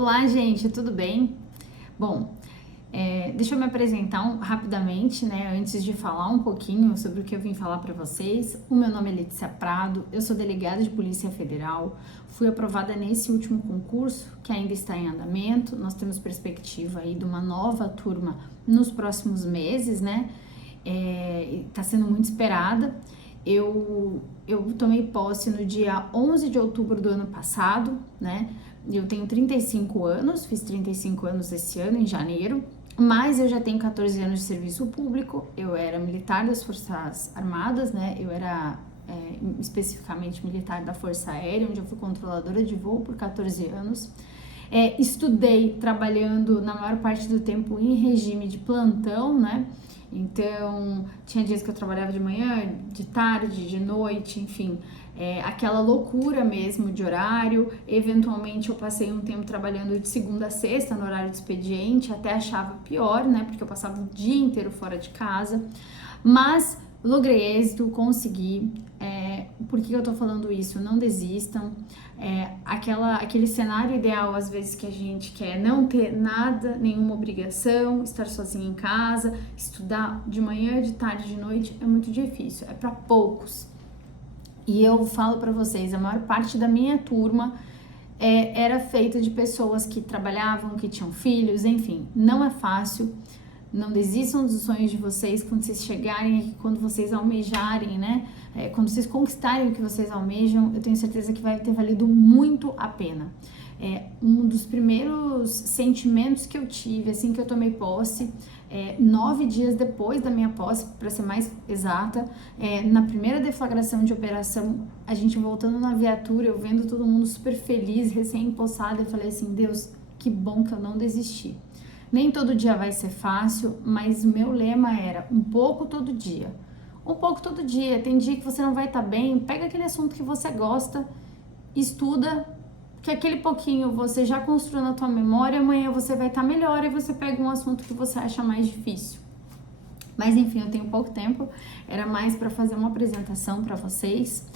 Olá, gente, tudo bem? Bom, deixa eu me apresentar rapidamente, né? Antes de falar um pouquinho sobre o que eu vim falar para vocês. O meu nome é Letícia Prado, eu sou delegada de Polícia Federal, fui aprovada nesse último concurso que ainda está em andamento. Nós temos perspectiva aí de uma nova turma nos próximos meses, né? Está sendo muito esperada. Eu tomei posse no dia 11 de outubro do ano passado, né? Eu tenho 35 anos, fiz 35 anos esse ano, em janeiro, mas eu já tenho 14 anos de serviço público. Eu era militar das Forças Armadas, né? Eu era especificamente militar da Força Aérea, onde eu fui controladora de voo por 14 anos. Estudei trabalhando na maior parte do tempo em regime de plantão, né? Então, tinha dias que eu trabalhava de manhã, de tarde, de noite, enfim, aquela loucura mesmo de horário. Eventualmente, eu passei um tempo trabalhando de segunda a sexta no horário de expediente, até achava pior, né, porque eu passava o dia inteiro fora de casa, mas logrei êxito, consegui. Por que eu tô falando isso? Não desistam. Aquele cenário ideal, às vezes, que a gente quer não ter nada, nenhuma obrigação, estar sozinho em casa, estudar de manhã, de tarde, de noite, é muito difícil, é para poucos. E eu falo para vocês, a maior parte da minha turma era feita de pessoas que trabalhavam, que tinham filhos, enfim, não é fácil. Não desistam dos sonhos de vocês quando vocês chegarem aqui, quando vocês almejarem, né? Quando vocês conquistarem o que vocês almejam, eu tenho certeza que vai ter valido muito a pena. Um dos primeiros sentimentos que eu tive, assim que eu tomei posse, 9 dias depois da minha posse, para ser mais exata, na primeira deflagração de operação, a gente voltando na viatura, eu vendo todo mundo super feliz, recém-possado, eu falei assim, Deus, que bom que eu não desisti. Nem todo dia vai ser fácil, mas o meu lema era um pouco todo dia. Um pouco todo dia. Tem dia que você não vai estar bem, pega aquele assunto que você gosta, estuda, que aquele pouquinho você já construiu na tua memória, amanhã você vai estar melhor e você pega um assunto que você acha mais difícil. Mas enfim, eu tenho pouco tempo, era mais para fazer uma apresentação para vocês.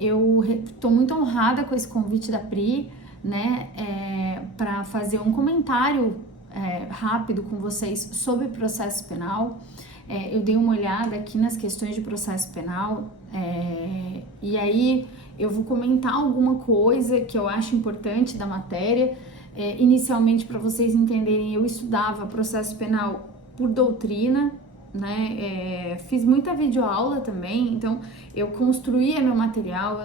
Eu estou muito honrada com esse convite da Pri, né, para fazer um comentário rápido com vocês sobre processo penal. Eu dei uma olhada aqui nas questões de processo penal e aí eu vou comentar alguma coisa que eu acho importante da matéria. Inicialmente, para vocês entenderem, eu estudava processo penal por doutrina, né? Fiz muita videoaula também, então eu construía meu material.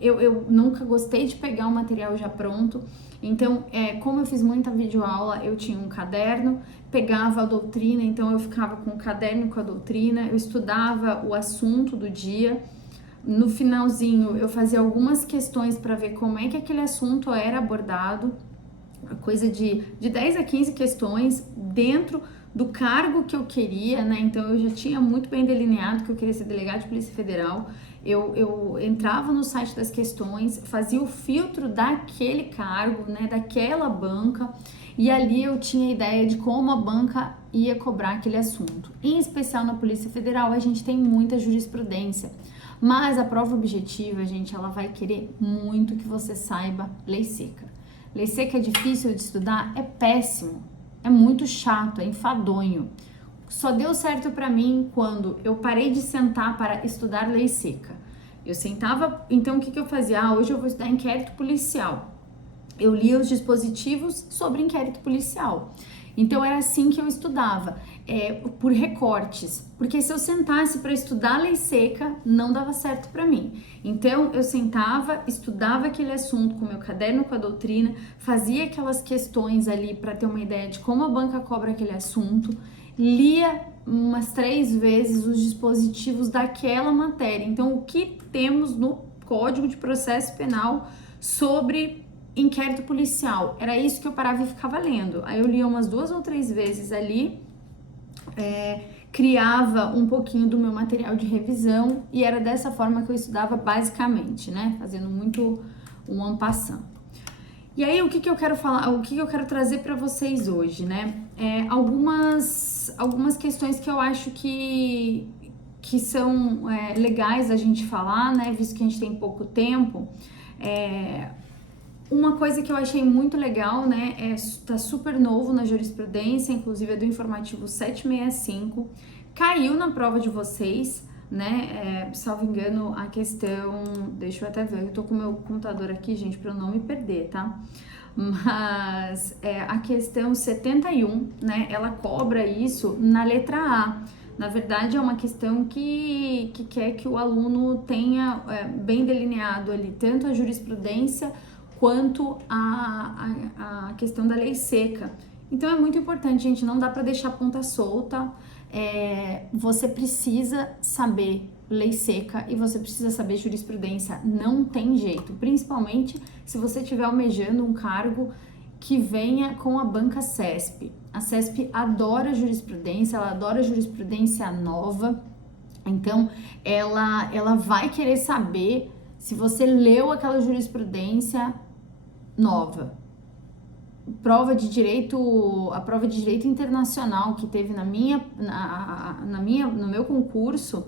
Eu nunca gostei de pegar um material já pronto, então como eu fiz muita videoaula, eu tinha um caderno, pegava a doutrina, então eu ficava com o caderno com a doutrina, eu estudava o assunto do dia. No finalzinho eu fazia algumas questões para ver como é que aquele assunto era abordado, coisa de 10 a 15 questões dentro do cargo que eu queria, né? Então eu já tinha muito bem delineado que eu queria ser delegado de Polícia Federal. Eu entrava no site das questões, fazia o filtro daquele cargo, né? Daquela banca, e ali eu tinha a ideia de como a banca ia cobrar aquele assunto. Em especial na Polícia Federal, a gente tem muita jurisprudência, mas a prova objetiva, gente, ela vai querer muito que você saiba lei seca. Lei seca é difícil de estudar? É péssimo, é muito chato, é enfadonho. Só deu certo pra mim quando eu parei de sentar para estudar lei seca. Eu sentava, então o que eu fazia? Hoje eu vou estudar inquérito policial. Eu lia os dispositivos sobre inquérito policial. Então era assim que eu estudava, por recortes, porque se eu sentasse para estudar lei seca, não dava certo para mim. Então eu sentava, estudava aquele assunto com meu caderno, com a doutrina, fazia aquelas questões ali para ter uma ideia de como a banca cobra aquele assunto, lia umas 3 vezes os dispositivos daquela matéria. Então o que temos no Código de Processo Penal sobre inquérito policial, era isso que eu parava e ficava lendo. Aí eu lia umas 2 ou 3 vezes ali, criava um pouquinho do meu material de revisão e era dessa forma que eu estudava basicamente, né? Fazendo muito um en passant. E aí o que eu quero falar, o que eu quero trazer para vocês hoje, né? Algumas questões que eu acho que são legais a gente falar, né? Visto que a gente tem pouco tempo. Uma coisa que eu achei muito legal, né, tá super novo na jurisprudência, inclusive é do informativo 765, caiu na prova de vocês, né, salvo engano, a questão, deixa eu até ver, eu tô com o meu computador aqui, gente, para eu não me perder, tá? Mas a questão 71, né, ela cobra isso na letra A. Na verdade, é uma questão que quer que o aluno tenha bem delineado ali tanto a jurisprudência quanto a questão da lei seca. Então é muito importante, gente, não dá para deixar a ponta solta. Você precisa saber lei seca e você precisa saber jurisprudência, não tem jeito, principalmente se você estiver almejando um cargo que venha com a banca CESP. A CESP adora jurisprudência, ela adora jurisprudência nova, então ela vai querer saber se você leu aquela jurisprudência nova. A prova de direito internacional que teve no meu concurso,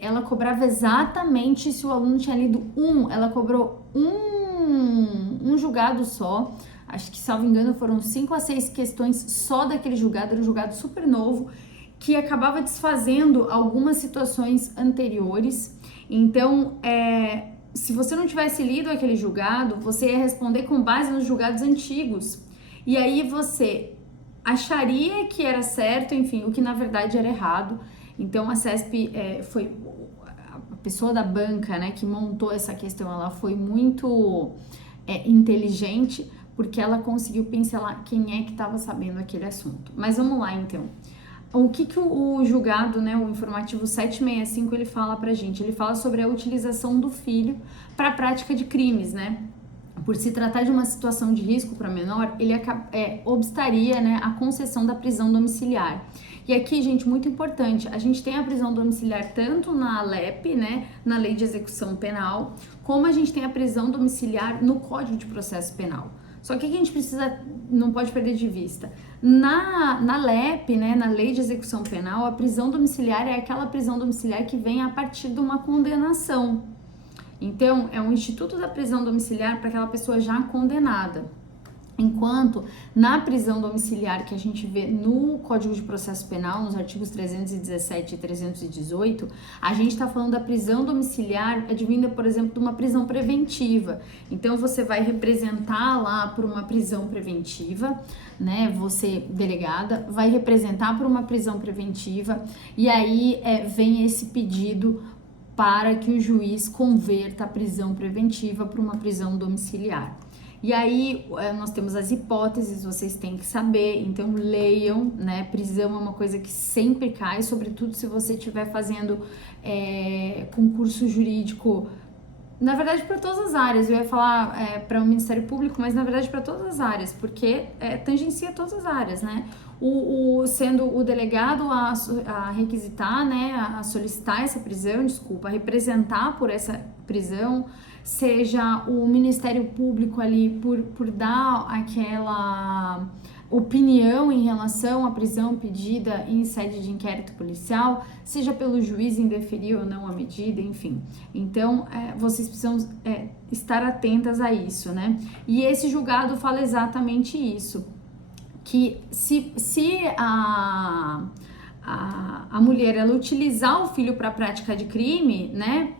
ela cobrava exatamente se o aluno tinha lido ela cobrou um julgado só, acho que, salvo engano, foram 5 a 6 questões só daquele julgado, era um julgado super novo, que acabava desfazendo algumas situações anteriores. Então, se você não tivesse lido aquele julgado, você ia responder com base nos julgados antigos. E aí você acharia que era certo, enfim, o que na verdade era errado. Então a CESP foi a pessoa da banca, né, que montou essa questão, ela foi muito inteligente, porque ela conseguiu pincelar quem é que estava sabendo aquele assunto. Mas vamos lá, então. O que o julgado, né, o informativo 765, ele fala pra gente? Ele fala sobre a utilização do filho para a prática de crimes, né? Por se tratar de uma situação de risco para menor, ele obstaria, né, a concessão da prisão domiciliar. E aqui, gente, muito importante, a gente tem a prisão domiciliar tanto na LEP, né, na Lei de Execução Penal, como a gente tem a prisão domiciliar no Código de Processo Penal. Só que a gente não pode perder de vista. Na LEP, né, na Lei de Execução Penal, a prisão domiciliar é aquela prisão domiciliar que vem a partir de uma condenação. Então, é um instituto da prisão domiciliar para aquela pessoa já condenada. Enquanto na prisão domiciliar que a gente vê no Código de Processo Penal, nos artigos 317 e 318, a gente está falando da prisão domiciliar advinda, por exemplo, de uma prisão preventiva. Então, você vai representar lá por uma prisão preventiva, né? Você, delegada, vai representar por uma prisão preventiva e aí vem esse pedido para que o juiz converta a prisão preventiva para uma prisão domiciliar. E aí nós temos as hipóteses, vocês têm que saber, então leiam, né? Prisão é uma coisa que sempre cai, sobretudo se você estiver fazendo concurso jurídico, na verdade para todas as áreas, eu ia falar para o Ministério Público, mas na verdade para todas as áreas, porque tangencia todas as áreas, né? Sendo o delegado a requisitar, né, a solicitar essa prisão, a representar por essa prisão, seja o Ministério Público ali por dar aquela opinião em relação à prisão pedida em sede de inquérito policial, seja pelo juiz indeferir ou não a medida, enfim. Então, vocês precisam estar atentas a isso, né? E esse julgado fala exatamente isso, que se a mulher ela utilizar o filho para a prática de crime, né,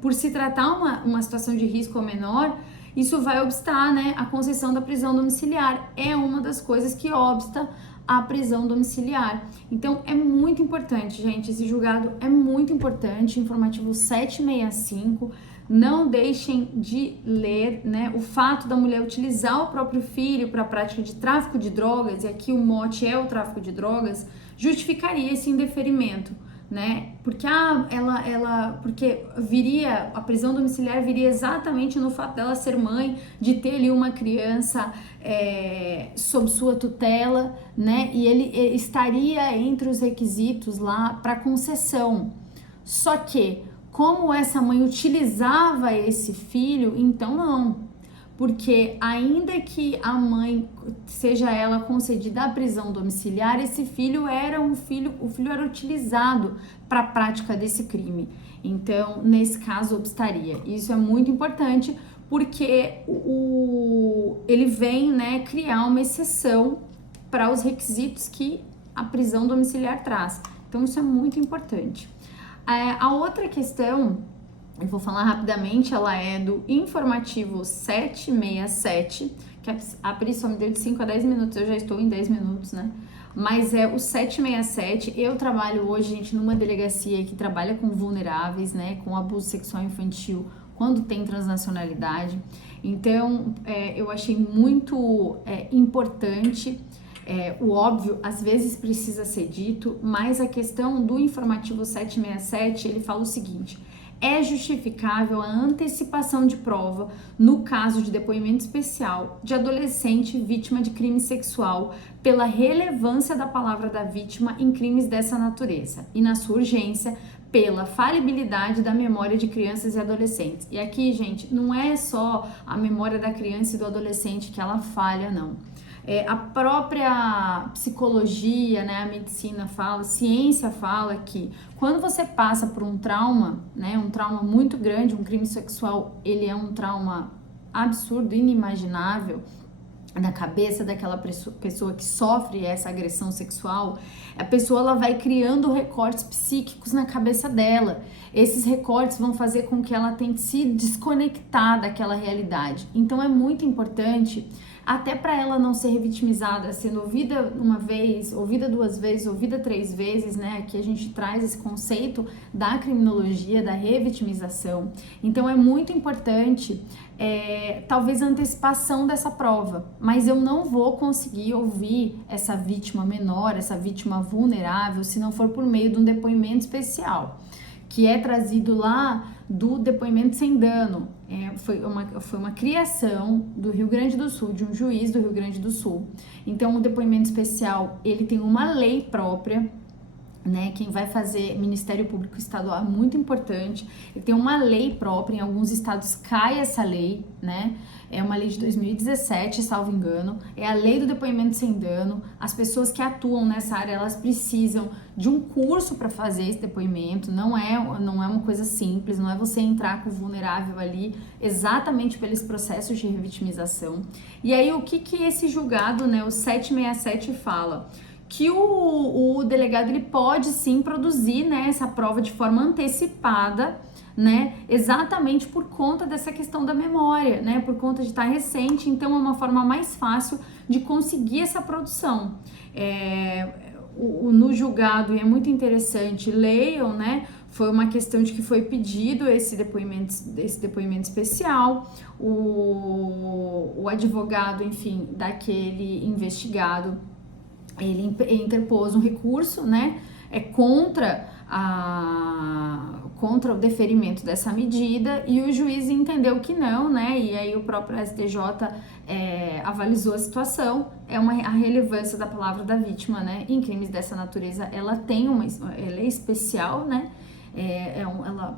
por se tratar uma situação de risco ao menor, isso vai obstar, né, a concessão da prisão domiciliar. É uma das coisas que obsta a prisão domiciliar. Então é muito importante, gente, esse julgado é muito importante, informativo 765. Não deixem de ler, né? O fato da mulher utilizar o próprio filho para a prática de tráfico de drogas, e aqui o mote é o tráfico de drogas, justificaria esse indeferimento, né? Porque porque a prisão domiciliar viria exatamente no fato dela ser mãe, de ter ali uma criança sob sua tutela, né? E ele estaria entre os requisitos lá para concessão. Só que como essa mãe utilizava esse filho, então não, porque ainda que a mãe seja ela concedida a prisão domiciliar, esse filho o filho era utilizado para a prática desse crime. Então, nesse caso, obstaria. Isso é muito importante, porque ele vem, né, criar uma exceção para os requisitos que a prisão domiciliar traz. Então, isso é muito importante. A outra questão, eu vou falar rapidamente, ela é do informativo 767, que a Pri só me deu de 5 a 10 minutos, eu já estou em 10 minutos, né? Mas é o 767, eu trabalho hoje, gente, numa delegacia que trabalha com vulneráveis, né, com abuso sexual infantil, quando tem transnacionalidade. Então, eu achei muito importante, o óbvio, às vezes precisa ser dito, mas a questão do informativo 767, ele fala o seguinte: é justificável a antecipação de prova no caso de depoimento especial de adolescente vítima de crime sexual pela relevância da palavra da vítima em crimes dessa natureza e, na sua urgência, pela falibilidade da memória de crianças e adolescentes. E aqui, gente, não é só a memória da criança e do adolescente que ela falha, não. A própria psicologia, né, a medicina fala, a ciência fala que quando você passa por um trauma, né, um trauma muito grande, um crime sexual, ele é um trauma absurdo, inimaginável, na cabeça daquela pessoa que sofre essa agressão sexual, a pessoa ela vai criando recortes psíquicos na cabeça dela. Esses recortes vão fazer com que ela tente se desconectar daquela realidade. Então é muito importante, até para ela não ser revitimizada, sendo ouvida uma vez, ouvida duas vezes, ouvida três vezes, né? Aqui a gente traz esse conceito da criminologia, da revitimização. Então é muito importante, talvez a antecipação dessa prova, mas eu não vou conseguir ouvir essa vítima menor, essa vítima vulnerável, se não for por meio de um depoimento especial, que é trazido lá do depoimento sem dano. Foi uma criação do Rio Grande do Sul, de um juiz do Rio Grande do Sul. Então, o depoimento especial, ele tem uma lei própria, né? Quem vai fazer Ministério Público Estadual é muito importante. Ele tem uma lei própria, em alguns estados cai essa lei, né? É uma lei de 2017, salvo engano. É a lei do depoimento sem dano. As pessoas que atuam nessa área, elas precisam de um curso para fazer esse depoimento. Não é uma coisa simples, não é você entrar com o vulnerável ali exatamente pelos processos de revitimização. E aí, o que esse julgado, né, o 767 fala? Que o delegado ele pode sim produzir, né, essa prova de forma antecipada, né, exatamente por conta dessa questão da memória, né, por conta de estar recente. Então é uma forma mais fácil de conseguir essa produção. No julgado, e é muito interessante, leiam, né, foi uma questão de que foi pedido esse depoimento especial, o advogado, enfim, daquele investigado, ele interpôs um recurso, né, contra o deferimento dessa medida, e o juiz entendeu que não, né, e aí o próprio STJ avalizou a situação. A relevância da palavra da vítima, né, em crimes dessa natureza, ela é especial, né,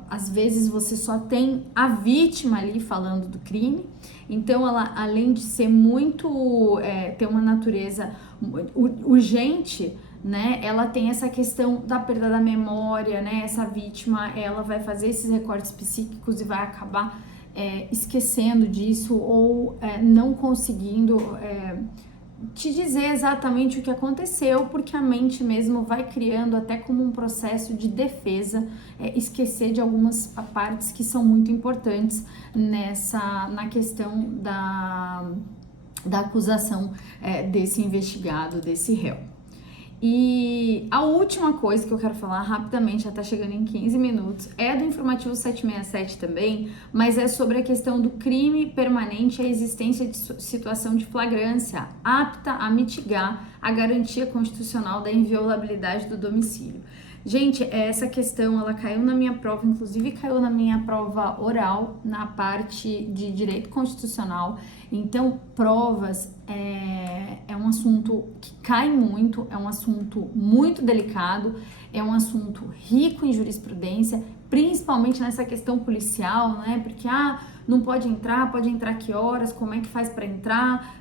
às vezes você só tem a vítima ali falando do crime, então ela, além de ser muito, ter uma natureza urgente, né, ela tem essa questão da perda da memória, né, essa vítima, ela vai fazer esses recortes psíquicos e vai acabar esquecendo disso ou não conseguindo te dizer exatamente o que aconteceu, porque a mente mesmo vai criando até como um processo de defesa, esquecer de algumas partes que são muito importantes na questão da acusação desse investigado, desse réu. E a última coisa que eu quero falar rapidamente, já tá chegando em 15 minutos, é do informativo 767 também, mas é sobre a questão do crime permanente e a existência de situação de flagrância apta a mitigar a garantia constitucional da inviolabilidade do domicílio. Gente, essa questão, ela caiu na minha prova, inclusive caiu na minha prova oral, na parte de direito constitucional. Então, provas é um assunto que cai muito, é um assunto muito delicado, é um assunto rico em jurisprudência, principalmente nessa questão policial, né? Porque, não pode entrar que horas, como é que faz para entrar,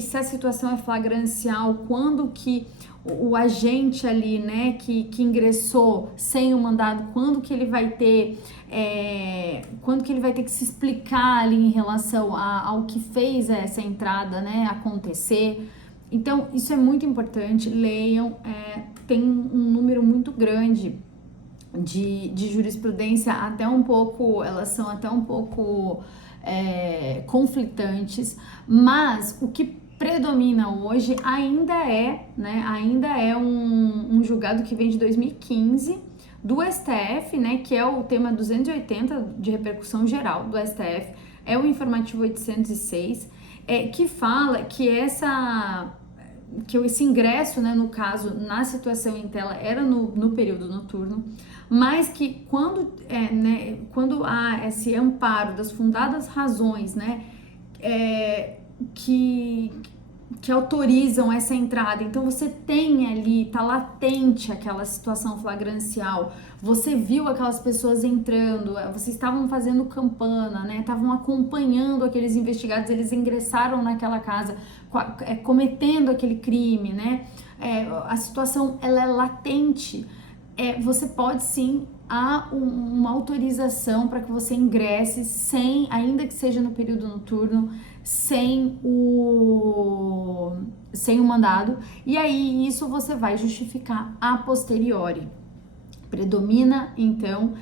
se a situação é flagrancial, quando que o agente ali, né, que ingressou sem o mandado, quando que ele vai ter quando que ele vai ter que se explicar ali em relação ao que fez essa entrada, né, acontecer. Então, isso é muito importante, leiam, tem um número muito grande de jurisprudência, elas são até um pouco conflitantes, mas o que predomina hoje ainda é um julgado que vem de 2015 do STF, né, que é o tema 280 de repercussão geral do STF, é o informativo 806, que fala que esse ingresso, né, no caso, na situação em tela, era no período noturno, mas que quando há esse amparo das fundadas razões, né, que autorizam essa entrada, então você tem ali, tá latente aquela situação flagrancial, você viu aquelas pessoas entrando, vocês estavam fazendo campana, né, estavam acompanhando aqueles investigados, eles ingressaram naquela casa, cometendo aquele crime, né, a situação ela é latente, você pode sim, há uma autorização para que você ingresse ainda que seja no período noturno, sem o mandado, e aí isso você vai justificar a posteriori. Predomina, então,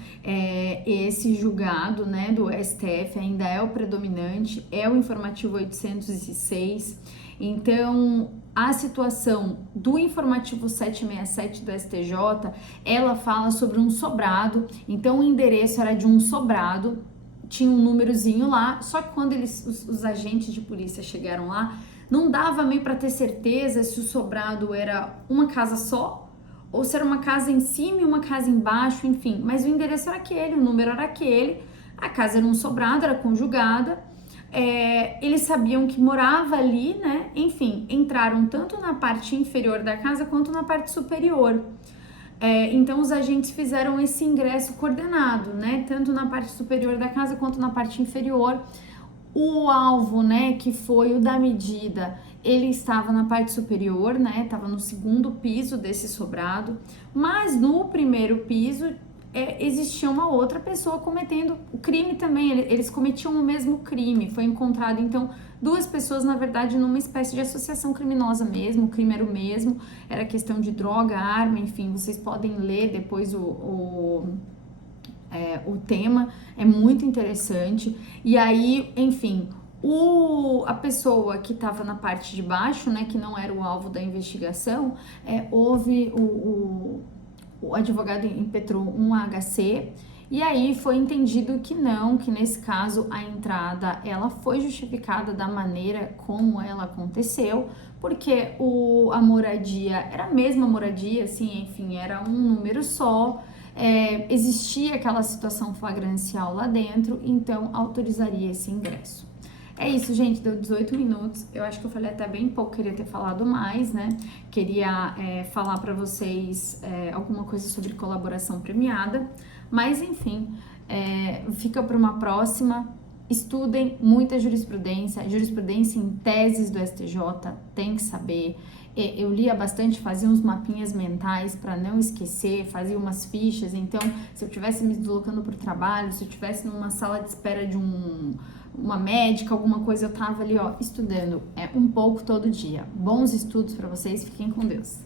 esse julgado, né, do STF ainda é o predominante, é o informativo 806, então a situação do informativo 767 do STJ, ela fala sobre um sobrado, então o endereço era de um sobrado, tinha um númerozinho lá, só que quando os agentes de polícia chegaram lá, não dava meio para ter certeza se o sobrado era uma casa só, ou se era uma casa em cima e uma casa embaixo, enfim, mas o endereço era aquele, o número era aquele, a casa era um sobrado, era conjugada, eles sabiam que morava ali, né, enfim, entraram tanto na parte inferior da casa quanto na parte superior. Então os agentes fizeram esse ingresso coordenado, né, tanto na parte superior da casa quanto na parte inferior. O alvo, né, que foi o da medida, ele estava na parte superior, né, estava no segundo piso desse sobrado, mas no primeiro piso existia uma outra pessoa cometendo o crime também, eles cometiam o mesmo crime, foi encontrado então duas pessoas, na verdade, numa espécie de associação criminosa mesmo, o crime era o mesmo, era questão de droga, arma, enfim, vocês podem ler depois o tema, é muito interessante, e aí, enfim, a pessoa que estava na parte de baixo, né, que não era o alvo da investigação, houve o advogado impetrou um HC, e aí foi entendido que não, que nesse caso a entrada ela foi justificada da maneira como ela aconteceu, porque a moradia era a mesma moradia, assim, enfim, era um número só, existia aquela situação flagrancial lá dentro, então autorizaria esse ingresso. É isso, gente, deu 18 minutos, eu acho que eu falei até bem pouco, queria ter falado mais, né, queria falar para vocês alguma coisa sobre colaboração premiada, mas enfim, fica para uma próxima, estudem muita jurisprudência em teses do STJ, tem que saber, eu lia bastante, fazia uns mapinhas mentais para não esquecer, fazia umas fichas, então se eu estivesse me deslocando para o trabalho, se eu estivesse numa sala de espera de uma médica, alguma coisa, eu tava ali, ó, estudando um pouco todo dia. Bons estudos para vocês, fiquem com Deus.